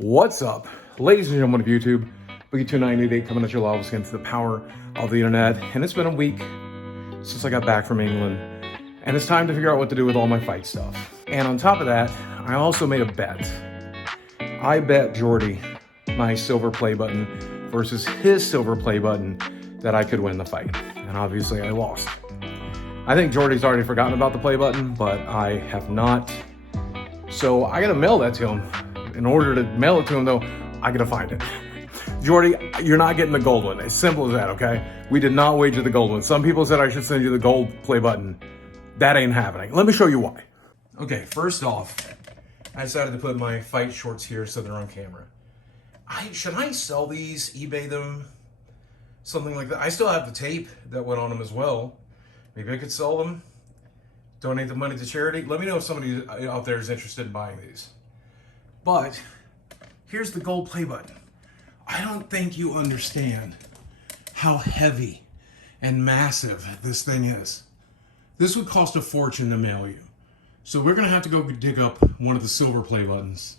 What's up, ladies and gentlemen of YouTube? Boogie2988 coming at your live against the power of the internet. And it's been a week since I got back from England, and it's time to figure out what to do with all my fight stuff. And on top of that, I also made a bet. I bet Jordy my silver play button versus his silver play button that I could win the fight. And obviously I lost. I think Jordy's already forgotten about the play button, but I have not. So I gotta mail that to him. In order to mail it to him, though, I gotta find it. Jordy, you're not getting the gold one. As simple as that, okay? We did not wager the gold one. Some people said I should send you the gold play button. That ain't happening. Let me show you why. Okay, first off, I decided to put my fight shorts here so they're on camera. Should I sell these, eBay them, something like that? I still have the tape that went on them as well. Maybe I could sell them, donate the money to charity. Let me know if somebody out there is interested in buying these. But here's the gold play button. I don't think you understand how heavy and massive this thing is. This would cost a fortune to mail you. So we're gonna have to go dig up one of the silver play buttons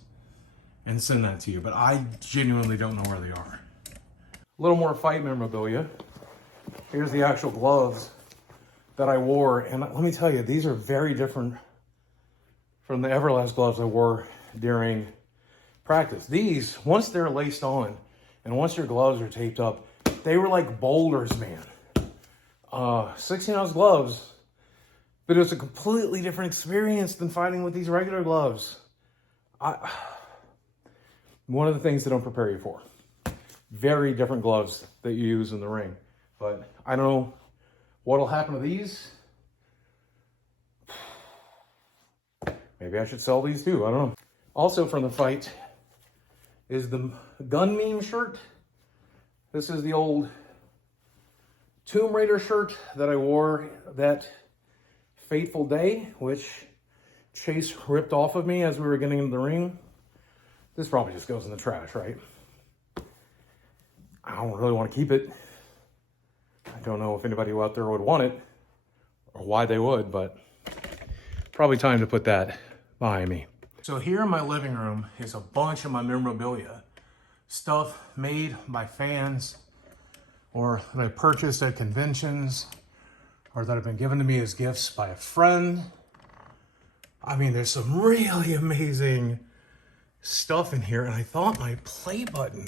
and send that to you. But I genuinely don't know where they are. A little more fight memorabilia. Here's the actual gloves that I wore. And let me tell you, these are very different from the Everlast gloves I wore during practice. These, once they're laced on and once your gloves are taped up, they were like boulders, man. 16-ounce gloves, but it was a completely different experience than fighting with these regular gloves. One of the things they don't prepare you for. Very different gloves that you use in the ring. But I don't know what'll happen to these. Maybe I should sell these too, I don't know. Also from the fight is the gun meme shirt. This is the old Tomb Raider shirt that I wore that fateful day, which Chase ripped off of me as we were getting into the ring. This probably just goes in the trash, right? I don't really want to keep it. I don't know if anybody out there would want it or why they would, but probably time to put that behind me. So here in my living room is a bunch of my memorabilia. Stuff made by fans or that I purchased at conventions or that have been given to me as gifts by a friend. I mean, there's some really amazing stuff in here, and I thought my play button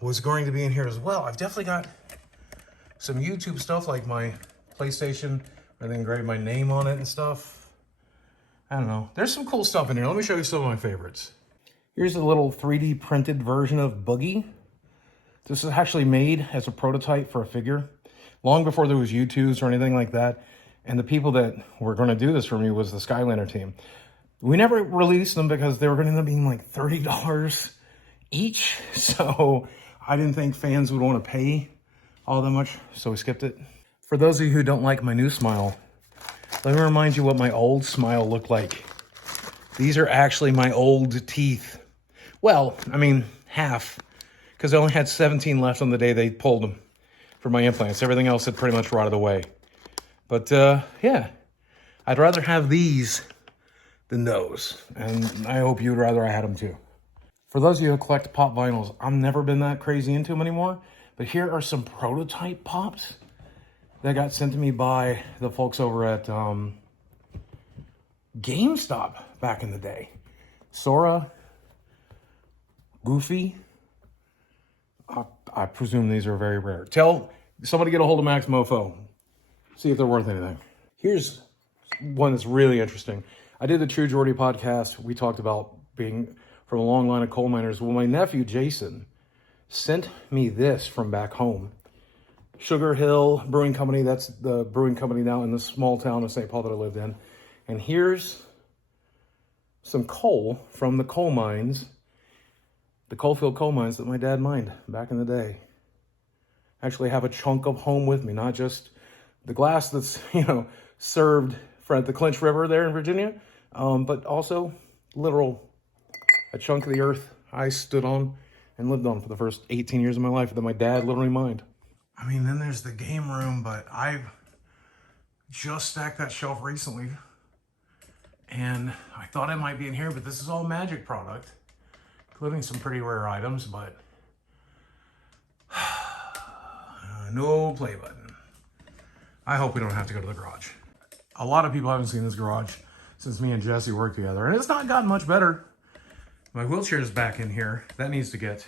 was going to be in here as well. I've definitely got some YouTube stuff like my PlayStation, and then engraved my name on it and stuff. I don't know. There's some cool stuff in here. Let me show you some of my favorites. Here's a little 3D printed version of Boogie. This is actually made as a prototype for a figure, long before there was U2s or anything like that. And the people that were going to do this for me was the Skylander team. We never released them because they were going to end up being like $30 each. So I didn't think fans would want to pay all that much, so we skipped it. For those of you who don't like my new smile, let me remind you what my old smile looked like. These are actually my old teeth. Well, I mean, half, because I only had 17 left on the day they pulled them for my implants. Everything else had pretty much rotted away. But yeah, I'd rather have these than those. And I hope you'd rather I had them too. For those of you who collect pop vinyls, I've never been that crazy into them anymore. But here are some prototype pops that got sent to me by the folks over at GameStop back in the day. Sora, Goofy. I presume these are very rare. Tell somebody get a hold of Max Mofo. See if they're worth anything. Here's one that's really interesting. I did the True Jordy podcast. We talked about being from a long line of coal miners. Well, my nephew, Jason, sent me this from back home. Sugar Hill Brewing Company. That's the brewing company now in the small town of St. Paul that I lived in. And here's some coal from the coal mines, the Coalfield coal mines that my dad mined back in the day. Actually have a chunk of home with me, not just the glass that's, served at the Clinch River there in Virginia, but also a chunk of the earth I stood on and lived on for the first 18 years of my life that my dad literally mined. I mean, then there's the game room, but I've just stacked that shelf recently and I thought it might be in here, but this is all Magic product. including some pretty rare items, but no play button. I hope we don't have to go to the garage. A lot of people haven't seen this garage since me and Jesse worked together, and it's not gotten much better. My wheelchair is back in here. That needs to get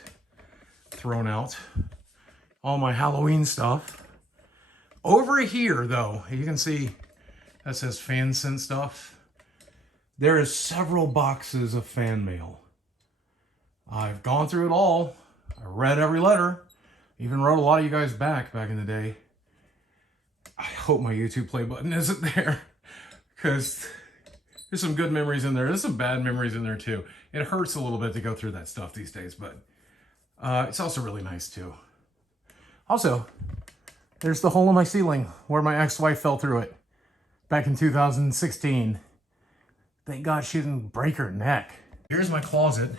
thrown out. All my Halloween stuff. Over here, though, you can see that says fan sent stuff. There is several boxes of fan mail. I've gone through it all. I read every letter. Even wrote a lot of you guys back in the day. I hope my YouTube play button isn't there, because there's some good memories in there. There's some bad memories in there too. It hurts a little bit to go through that stuff these days, but it's also really nice too. Also, there's the hole in my ceiling where my ex-wife fell through it back in 2016. Thank God she didn't break her neck. Here's my closet.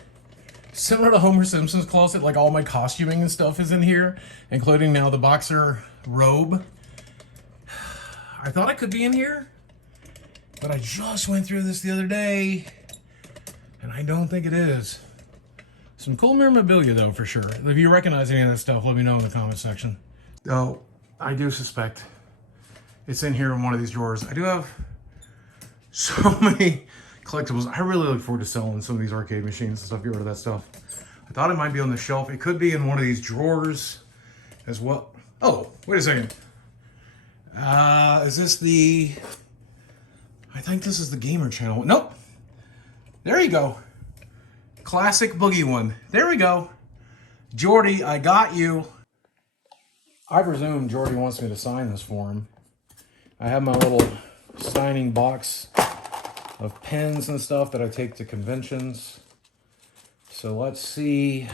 Similar to Homer Simpson's closet, like all my costuming and stuff is in here, including now the boxer robe. I thought it could be in here, but I just went through this the other day, and I don't think it is. Some cool memorabilia, though, for sure. If you recognize any of that stuff, let me know in the comment section. Oh, I do suspect it's in here in one of these drawers. I do have so many collectibles. I really look forward to selling some of these arcade machines and stuff, get rid of that stuff. I thought it might be on the shelf. It could be in one of these drawers as well. Oh, wait a second. Is this the... I think this is the Gamer Channel. Nope. There you go. Classic Boogie one. There we go. Jordy, I got you. I presume Jordy wants me to sign this for him. I have my little signing box of pens and stuff that I take to conventions. So let's see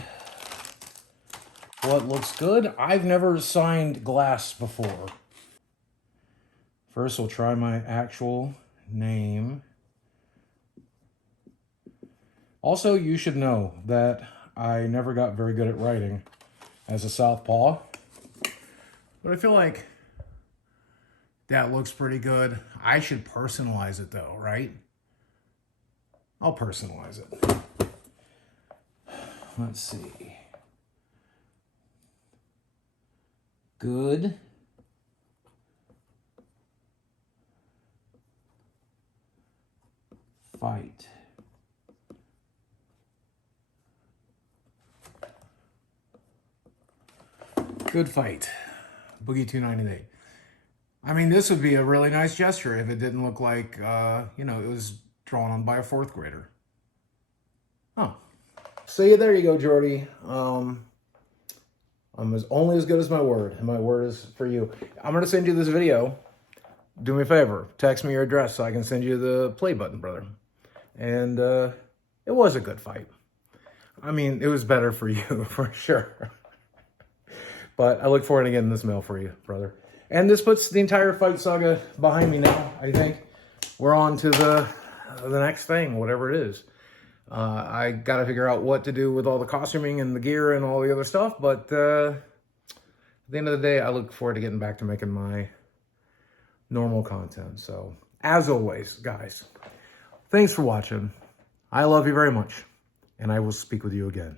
what looks good. I've never signed glass before. First, we'll try my actual name. Also, you should know that I never got very good at writing as a southpaw. But I feel like that looks pretty good. I should personalize it though, right? I'll personalize it. Let's see. Good. Fight. Good fight. Boogie 298. I mean, this would be a really nice gesture if it didn't look like, you know, it was drawn on by a 4th grader. Huh. So yeah, there you go, Jordy. I'm only as good as my word, and my word is for you. I'm going to send you this video. Do me a favor. Text me your address so I can send you the play button, brother. And it was a good fight. I mean, it was better for you, for sure. But I look forward to getting this mail for you, brother. And this puts the entire fight saga behind me now, I think. We're on to the next thing, whatever it is. I got to figure out what to do with all the costuming and the gear and all the other stuff. But at the end of the day, I look forward to getting back to making my normal content. So, as always, guys, thanks for watching. I love you very much. And I will speak with you again.